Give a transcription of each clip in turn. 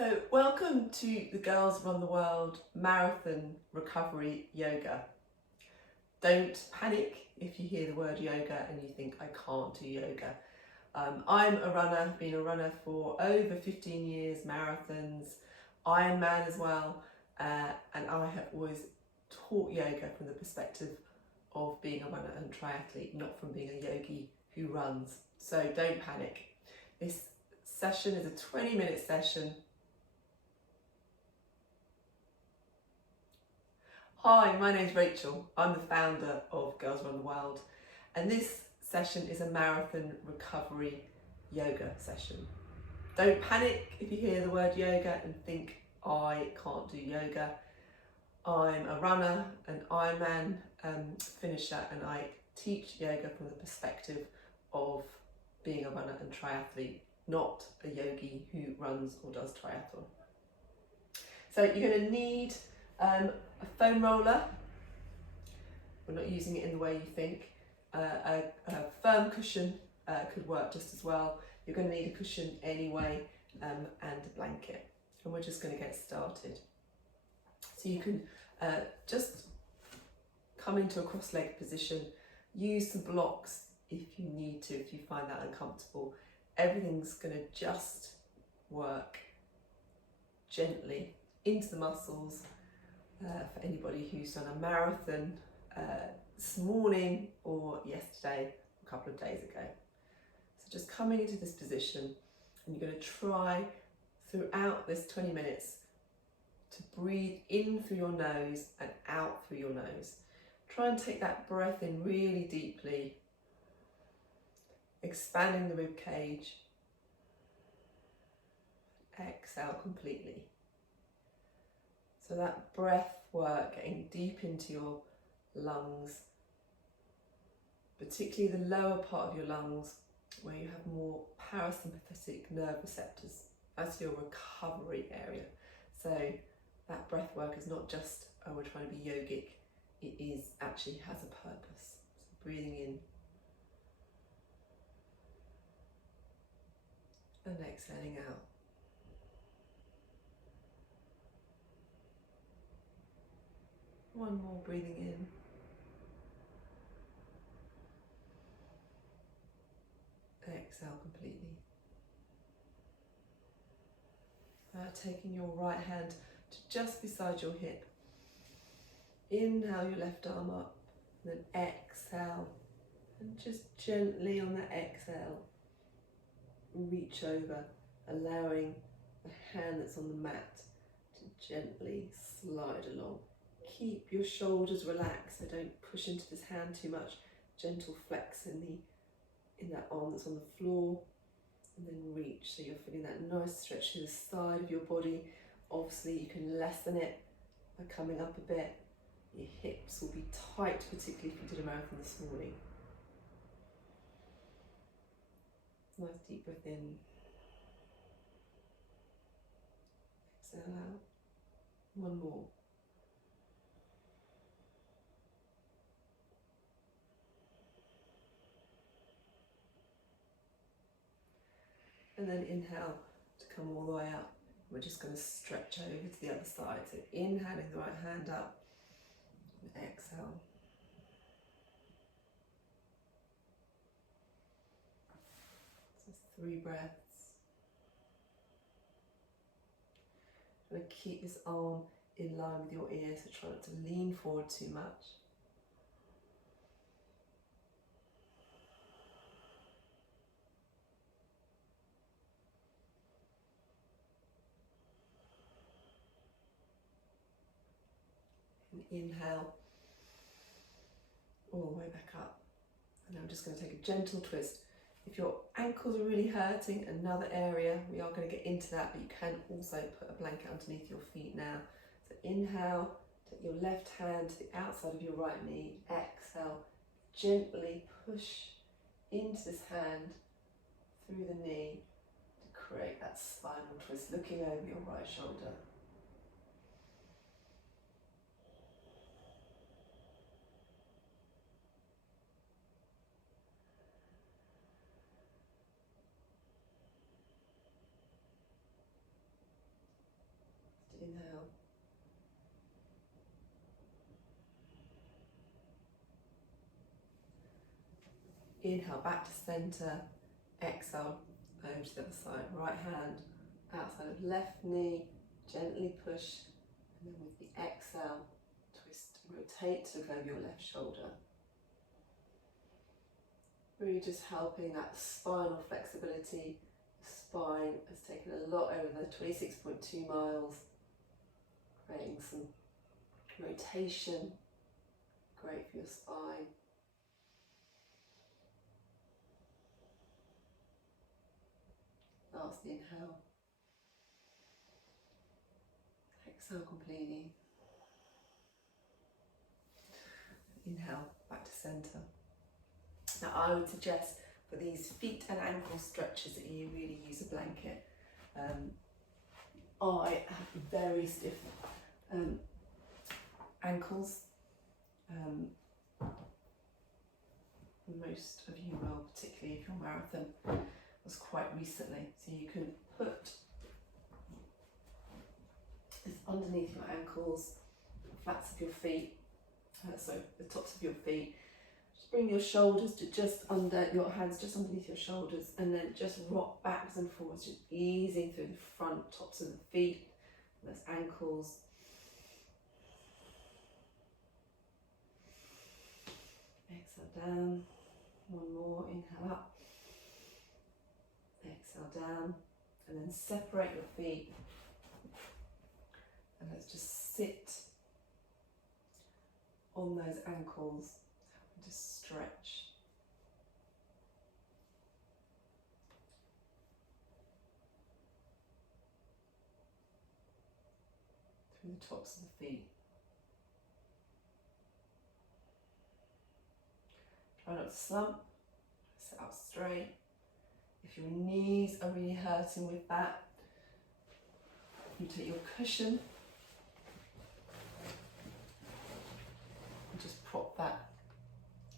So, welcome to the Girls Run the World Marathon Recovery Yoga. Don't panic if you hear the word yoga and you think, I can't do yoga. I'm a runner, been a runner for over 15 years, marathons, Ironman as well, and I have always taught yoga from the perspective of being a runner and triathlete, not from being a yogi who runs. So don't panic. This session is a 20-minute session. Hi, my name's Rachel. I'm the founder of Girls Run the World, and this session is a marathon recovery yoga session. Don't panic if you hear the word yoga and think, I can't do yoga. I'm a runner, an Ironman finisher, and I teach yoga from the perspective of being a runner and triathlete, not a yogi who runs or does triathlon. So you're going to need a foam roller. We're not using it in the way you think. A firm cushion could work just as well. You're going to need a cushion anyway, and a blanket. And we're just going to get started. So you can just come into a cross-legged position. Use the blocks if you need to, if you find that uncomfortable. Everything's going to just work gently into the muscles. For anybody who's done a marathon this morning or yesterday, a couple of days ago. So just coming into this position, and you're going to try throughout this 20 minutes to breathe in through your nose and out through your nose. Try and take that breath in really deeply, expanding the rib cage. Exhale completely. So that breath work, getting deep into your lungs, particularly the lower part of your lungs where you have more parasympathetic nerve receptors. That's your recovery area. So that breath work is not just, oh, we're trying to be yogic, it is actually has a purpose. So breathing in and exhaling out. One more, breathing in. Exhale completely. Taking your right hand to just beside your hip. Inhale your left arm up, and then exhale. And just gently on that exhale, reach over, allowing the hand that's on the mat to gently slide along. Keep your shoulders relaxed, so don't push into this hand too much. Gentle flex in that arm that's on the floor, and then reach, so you're feeling that nice stretch to the side of your body. Obviously you can lessen it by coming up a bit. Your hips will be tight, particularly if you did a marathon this morning. Nice deep breath in. Exhale out. One more. And then inhale to come all the way up. We're just going to stretch over to the other side. So inhaling the right hand up, and exhale. So 3 breaths. I'm going to keep this arm in line with your ear, so try not to lean forward too much. Inhale all the way back up, and I'm just going to take a gentle twist. If your ankles are really hurting, another area, we are going to get into that, but you can also put a blanket underneath your feet now. So inhale, take your left hand to the outside of your right knee, exhale, gently push into this hand through the knee to create that spinal twist, looking over your right shoulder. Inhale, back to centre. Exhale, over to the other side. Right hand outside of left knee. Gently push. And then with the exhale, twist and rotate to look over your left shoulder. Really just helping that spinal flexibility. The spine has taken a lot over the 26.2 miles. Creating some rotation. Great for your spine. Last inhale. Exhale completely. Inhale, back to centre. Now I would suggest for these feet and ankle stretches that you really use a blanket. I have very stiff ankles. Most of you will, particularly if your marathon was quite recently. So you can put this underneath your ankles, flats of your feet, so the tops of your feet. Just bring your shoulders to just under, your hands just underneath your shoulders, and then just rock backwards and forwards, just easing through the front tops of the feet, those ankles. Exhale down. One more, inhale up. Exhale down. And then separate your feet. And let's just sit on those ankles and just stretch. Through the tops of the feet. Try not to slump, sit up straight. If your knees are really hurting with that, you take your cushion and just prop that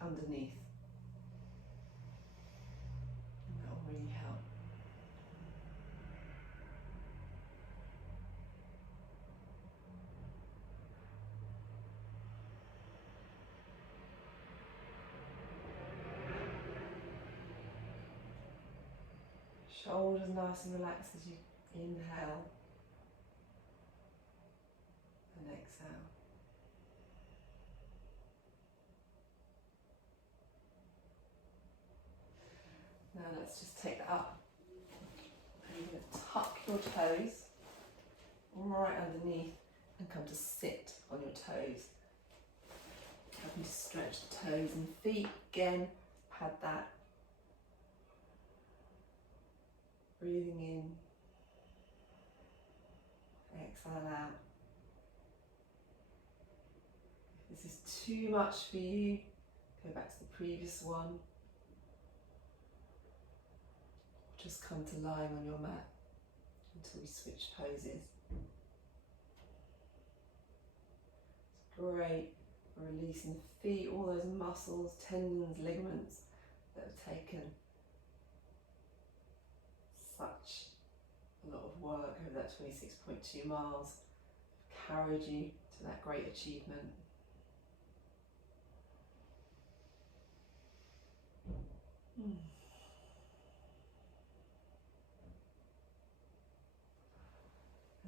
underneath. And that will really help. Shoulders nice and relaxed as you inhale and exhale. Now let's just take that up. And you're going to tuck your toes right underneath and come to sit on your toes. Help you stretch the toes and feet. Again, pad that. Breathing in, exhale out. If this is too much for you, go back to the previous one. Just come to lying on your mat until we switch poses. It's great for releasing the feet, all those muscles, tendons, ligaments that have taken such a lot of work over that 26.2 miles, carried you to that great achievement. And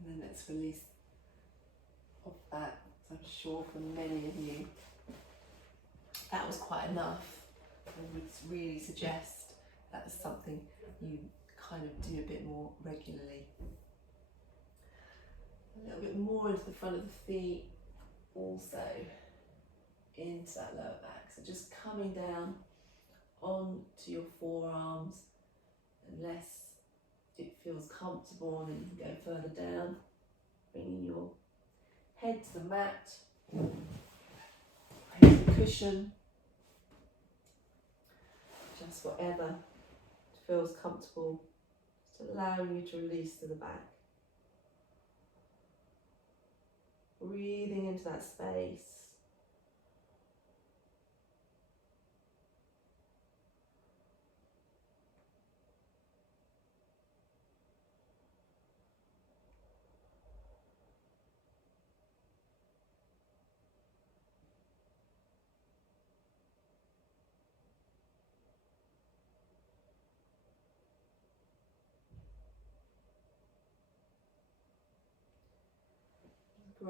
then let's release of that. So I'm sure for many of you, that was quite enough. I would really suggest that is something you kind of do a bit more regularly. A little bit more into the front of the feet, also into that lower back. So just coming down onto your forearms, unless it feels comfortable, and then you can go further down, bringing your head to the mat, head to the cushion, just whatever feels comfortable, just allowing you to release to the back. Breathing into that space.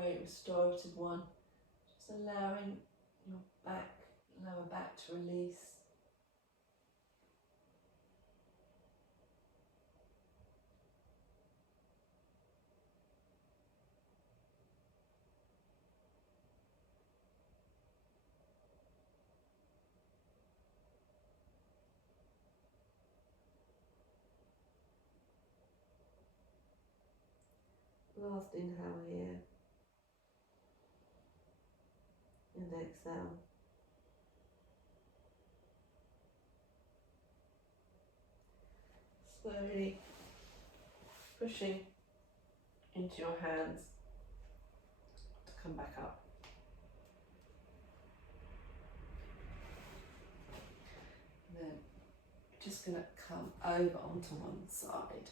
great restorative one. Just allowing your back, lower back to release. Last inhale here, and exhale. Slowly pushing into your hands to come back up. And then just going to come over onto one side.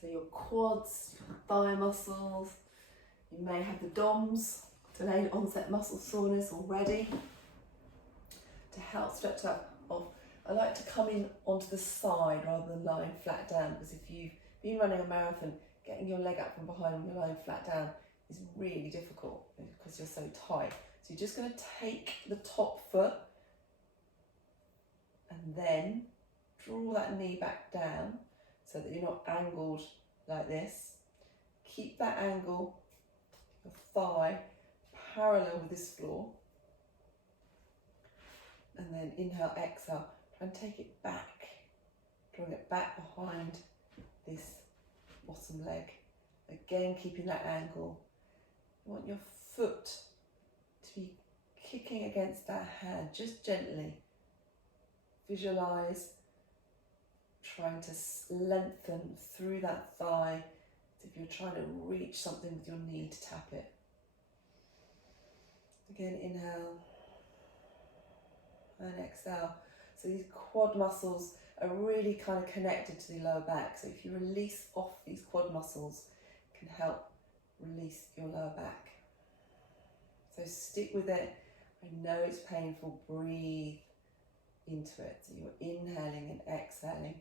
So your quads, your thigh muscles, you may have the DOMS, delayed onset muscle soreness already. To help stretch that off, I like to come in onto the side rather than lying flat down, because if you've been running a marathon, getting your leg up from behind when you're lying flat down is really difficult because you're so tight. So you're just going to take the top foot and then draw that knee back down so that you're not angled like this. Keep that angle, your thigh, parallel with this floor. And then inhale, exhale, try and take it back, drawing it back behind this bottom leg. Again, keeping that angle. You want your foot to be kicking against that hand, just gently. Visualize trying to lengthen through that thigh as if you're trying to reach something with your knee to tap it. Again, inhale and exhale. So these quad muscles are really kind of connected to the lower back. So if you release off these quad muscles, it can help release your lower back. So stick with it. I know it's painful. Breathe into it. So you're inhaling and exhaling.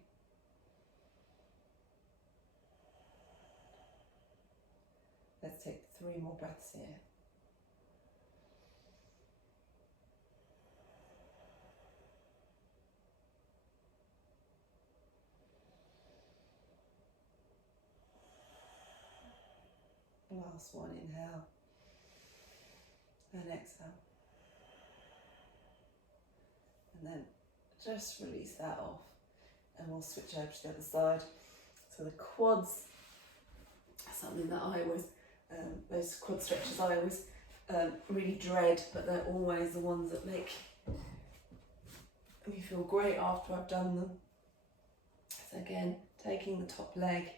Let's take 3 more breaths here. Last one, inhale and exhale. And then just release that off and we'll switch over to the other side. So the quads, something that I always, those quad stretches I always really dread, but they're always the ones that make me feel great after I've done them. So again, taking the top leg,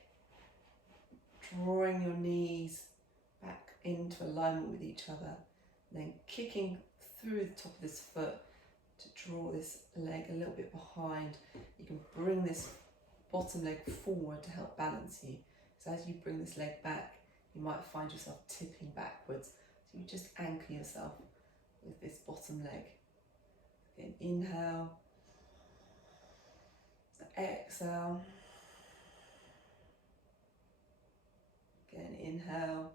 drawing your knees back into alignment with each other, then kicking through the top of this foot to draw this leg a little bit behind. You can bring this bottom leg forward to help balance you. So as you bring this leg back, you might find yourself tipping backwards. So you just anchor yourself with this bottom leg. Again, inhale, exhale. Again, inhale,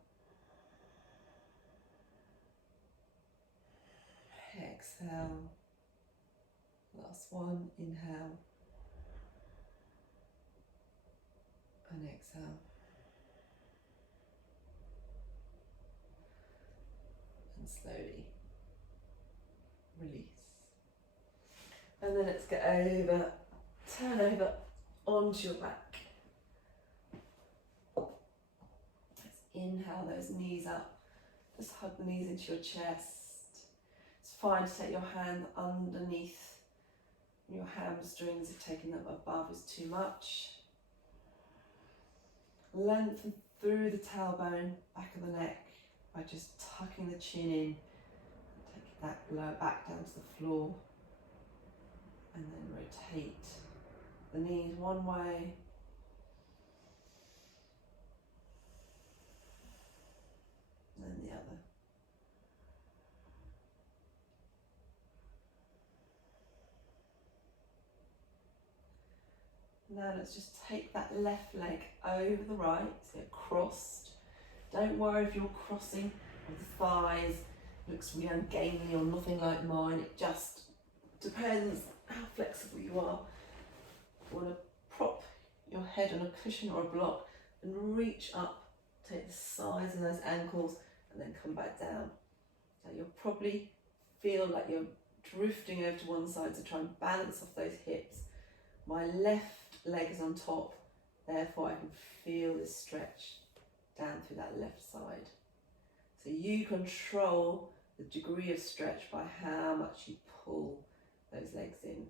exhale. Last one, inhale and exhale. And slowly release. And then let's get over, turn over onto your back. Let's inhale those knees up. Just hug the knees into your chest. It's fine to take your hand underneath your hamstrings if taking them above is too much. Lengthen through the tailbone, back of the neck by just tucking the chin in. Take that lower back down to the floor. And then rotate the knees one way. And then the other. Now let's just take that left leg over the right, so crossed Don't worry if you're crossing of the thighs, looks really ungainly or nothing like mine. It just depends how flexible you are. You want to prop your head on a cushion or a block and reach up, take the sides of those ankles and then come back down. Now you'll probably feel like you're drifting over to one side to try and balance off those hips. My left leg is on top, therefore I can feel this stretch down through that left side. So you control the degree of stretch by how much you pull those legs in.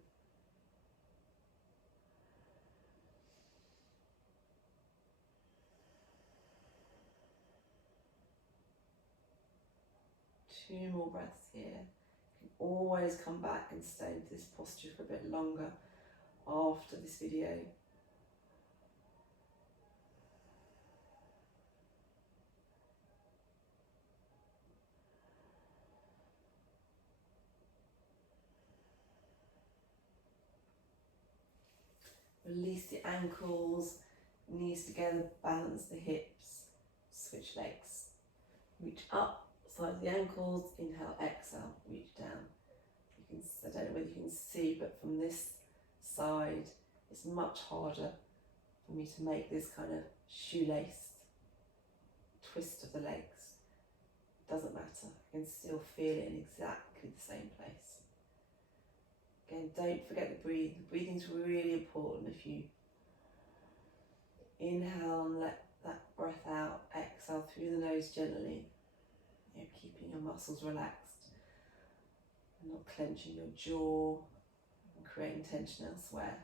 Two more breaths here. You can always come back and stay in this posture for a bit longer after this video. Release the ankles, knees together, balance the hips, switch legs. Reach up, side of the ankles, inhale, exhale, reach down. You can, I don't know whether you can see, but from this side, it's much harder for me to make this kind of shoelace twist of the legs. Doesn't matter, I can still feel it in exactly the same place. Again, don't forget to breathe. The breathing's really important. If you inhale and let that breath out, exhale through the nose gently, you're keeping your muscles relaxed and not clenching your jaw and creating tension elsewhere.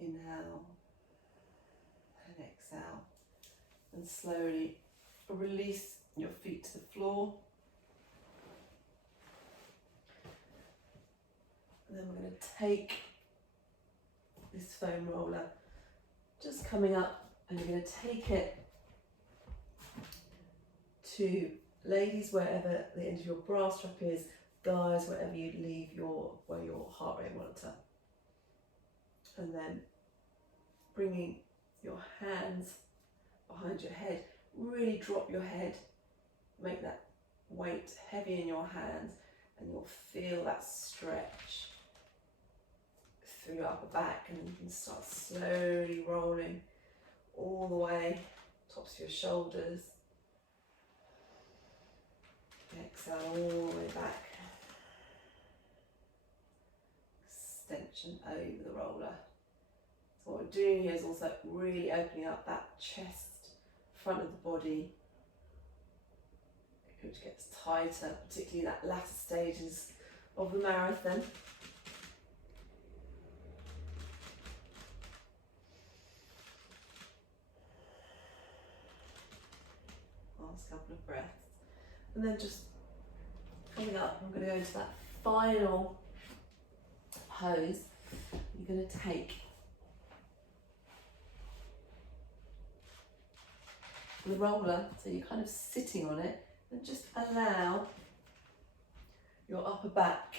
Inhale and exhale, and slowly release your feet to the floor. And then we're going to take this foam roller, just coming up, and you're going to take it to, ladies, wherever the end of your bra strap is, guys, wherever you leave your heart rate monitor. And then bringing your hands behind your head, really drop your head, make that weight heavy in your hands, and you'll feel that stretch through your upper back, and you can start slowly rolling all the way, tops of your shoulders. Exhale all the way back. Extension over the roller. So what we're doing here is also really opening up that chest, front of the body, which gets tighter, particularly that latter stages of the marathon. Last couple of breaths. And then just coming up, I'm going to go into that final pose. You're going to take the roller, so you're kind of sitting on it, and just allow your upper back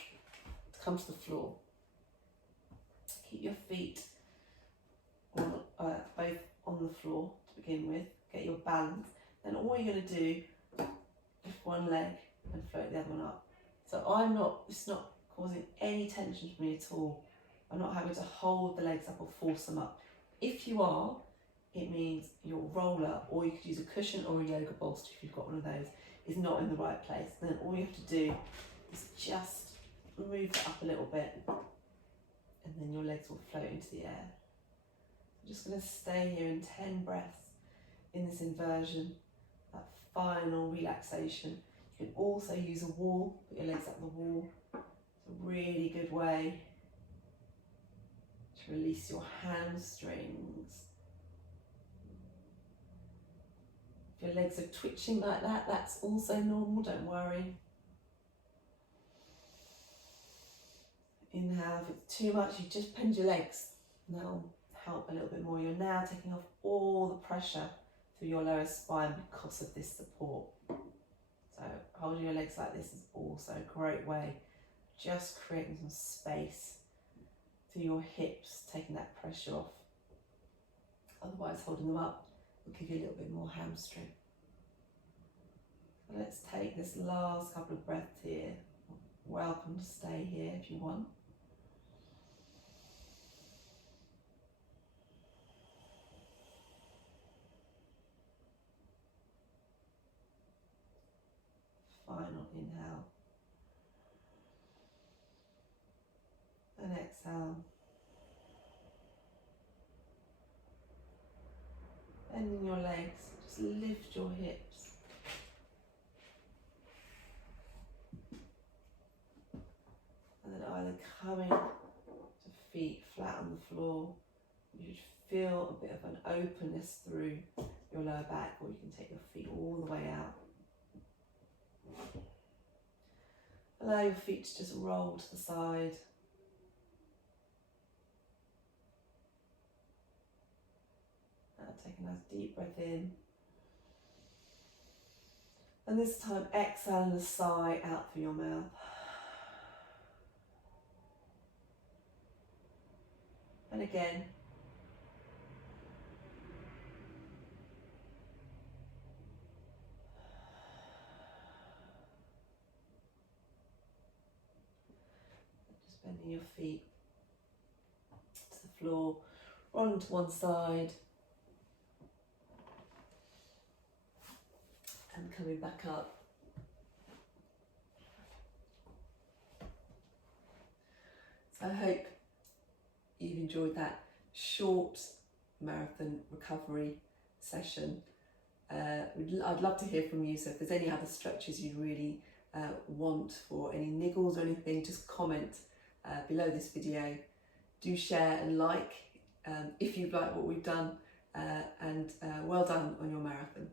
to come to the floor. Keep your feet on, both on the floor to begin with, get your balance. Then all you're going to do, lift one leg and float the other one up. So it's not causing any tension for me at all. I'm not having to hold the legs up or force them up. If you are, it means your roller, or you could use a cushion or a yoga bolster if you've got one of those, is not in the right place. Then all you have to do is just move it up a little bit, and then your legs will float into the air. I'm just going to stay here in 10 breaths in this inversion, that final relaxation. You can also use a wall, put your legs up the wall. It's a really good way to release your hamstrings. If your legs are twitching like that, that's also normal, don't worry. Inhale, if it's too much, you just bend your legs. That'll help a little bit more. You're now taking off all the pressure through your lower spine because of this support. So holding your legs like this is also a great way, just creating some space through your hips, taking that pressure off. Otherwise, holding them up will give you a little bit more hamstring. So let's take this last couple of breaths here. Welcome to stay here if you want. Final inhale. And exhale. Bending your legs, just lift your hips. And then either coming to feet flat on the floor, you should feel a bit of an openness through your lower back, or you can take your feet all the way out. Allow your feet to just roll to the side. Now take a nice deep breath in. And this time exhale and a sigh out through your mouth. And again. Just bending your feet to the floor, rolling to one side. And coming back up. So I hope you've enjoyed that short marathon recovery session. I'd love to hear from you, so if there's any other stretches you really want, for any niggles or anything, just comment below this video. Do share and like if you've liked what we've done, and well done on your marathon.